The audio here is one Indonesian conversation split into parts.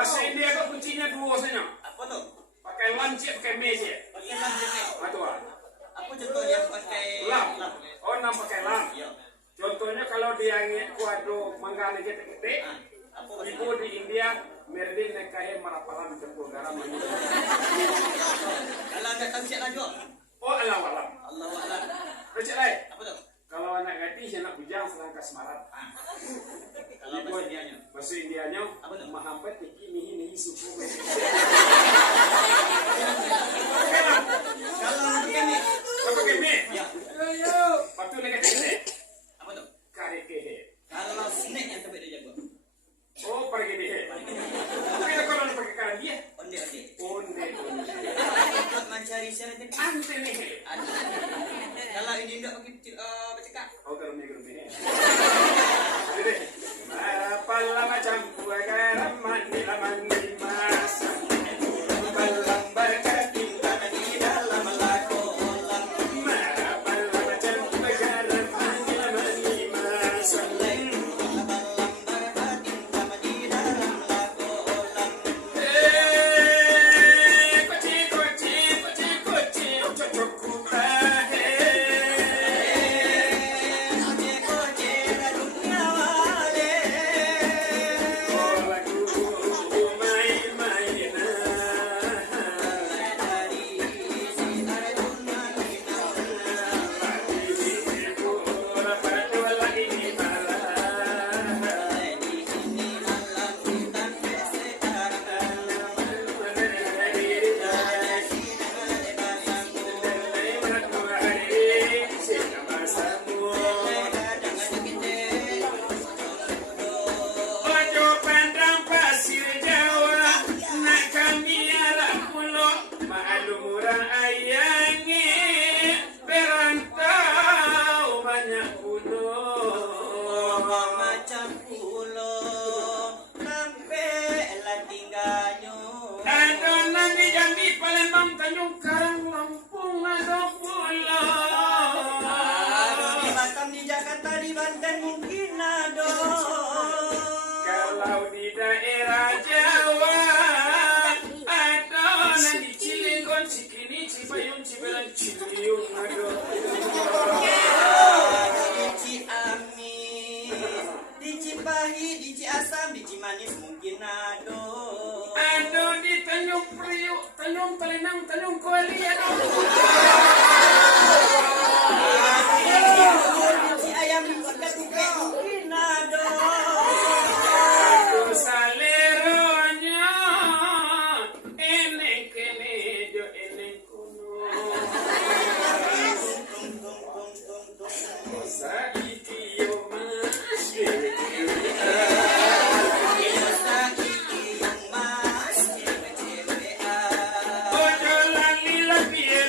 Bahasa India tu kuncinya dua saja. Apa tu? Pakai lam je, pakai me je. Pakai lam je. Betul. Apa contohnya pakai Lam. Oh, nam pakai lam. Ya. Contohnya kalau dia kuadro manggane gede-gede, ibu di India merdin nekahe marapalam tempur garam. Kalau ada tafsir lagi. Oh, Allah alam. Allah Akbar. Recek lain. Apa tu? Kalau anak gadis yang nak bujang serang kasmarat. Kalau bahasa Indianya. Bahasa Indianya Apa tu? Mahampat iki nihi suku. Kalau pakai ni. Apa pakai me? Ya. Yo. Patu negatif ni. Apa tu? Kare kehe. Kalau snack yang terbaik dia jago. Oh, pergi deh. Tapi kalau nak pakai kare dia. Onde. Onde. Untuk mencari syarat yang Ante nih. kalau ini tidak pakai bercakap. Oh, garam ni. Jadi, marapala macam buah garam mandi masak. Balang berkati di dalam lakolam. Marapala macam buah garam mandi masak. Kalau di daerah Jawa ada nanti Cilegon, Cikini, Cipayung, Cibelan, Ciliung, aduh. Di Ciamis, di Cipahi, di Ciasam, di Cimanis mungkin ada. Aduh di Tanjung Priuk, Tanjung Telenang, Tanjung Kuali, aduh. Di Ciayam, di Kota mungkin ada. Saleronya enek kene jo enek kuno saiki yo mas ojo lali la pie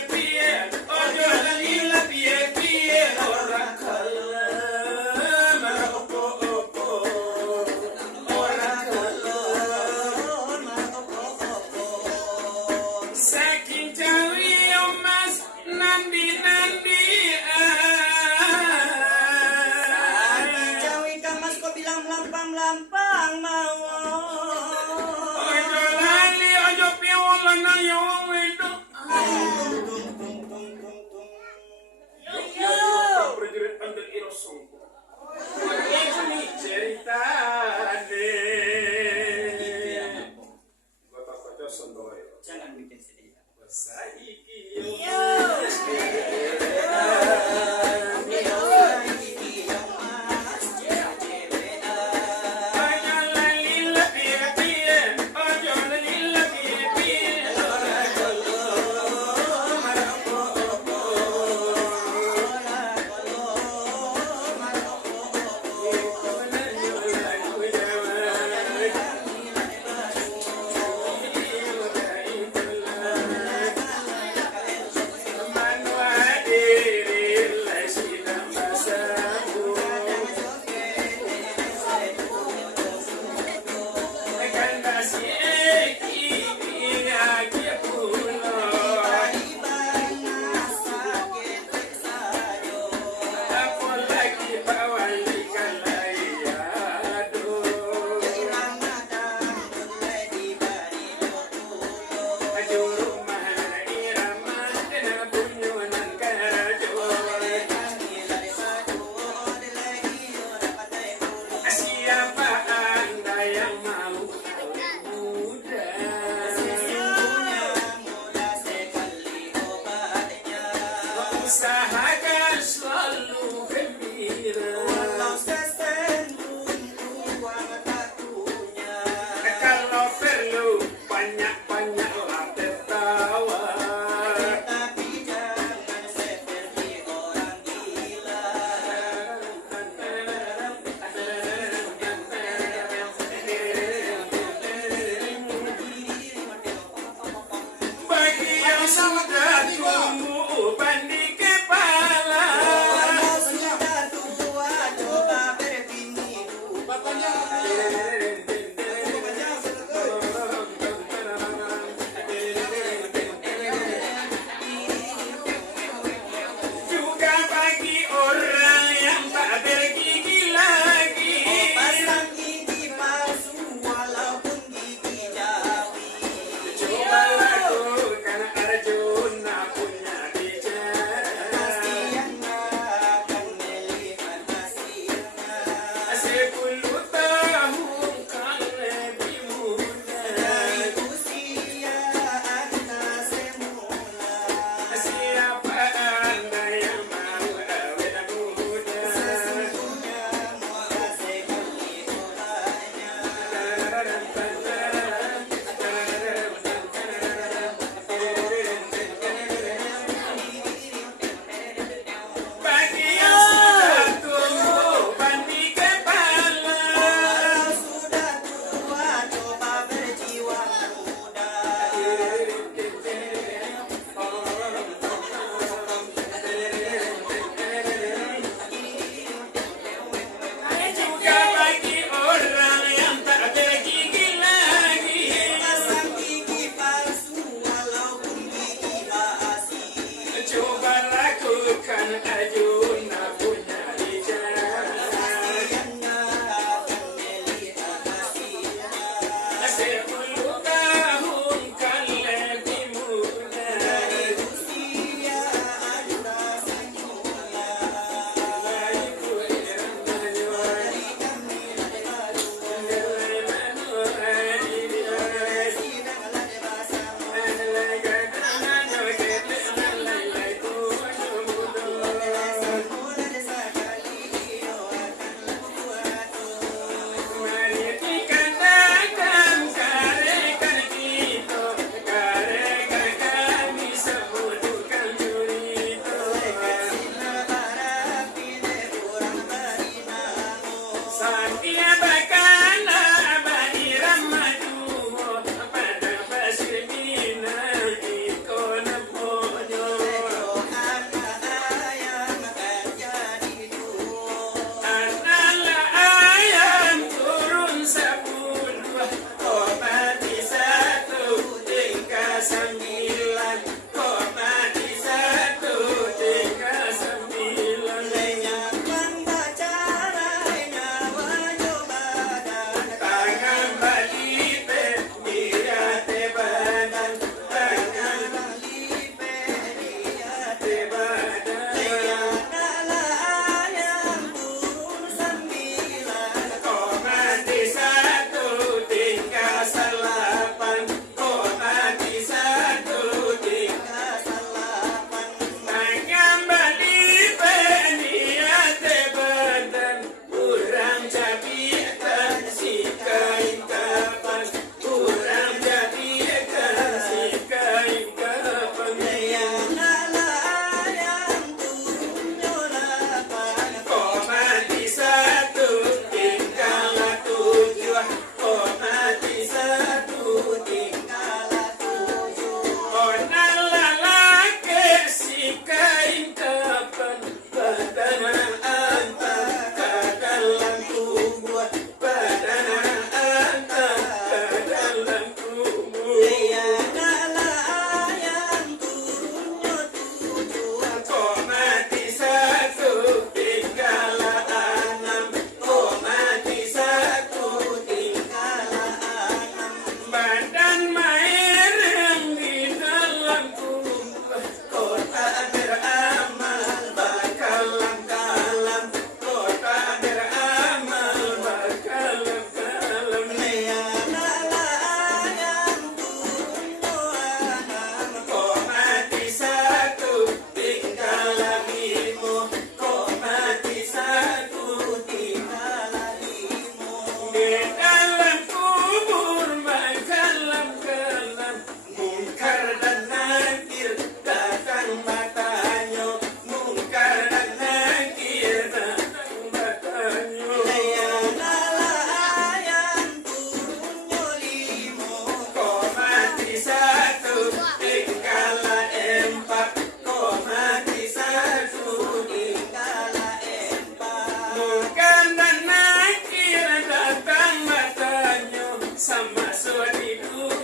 hidup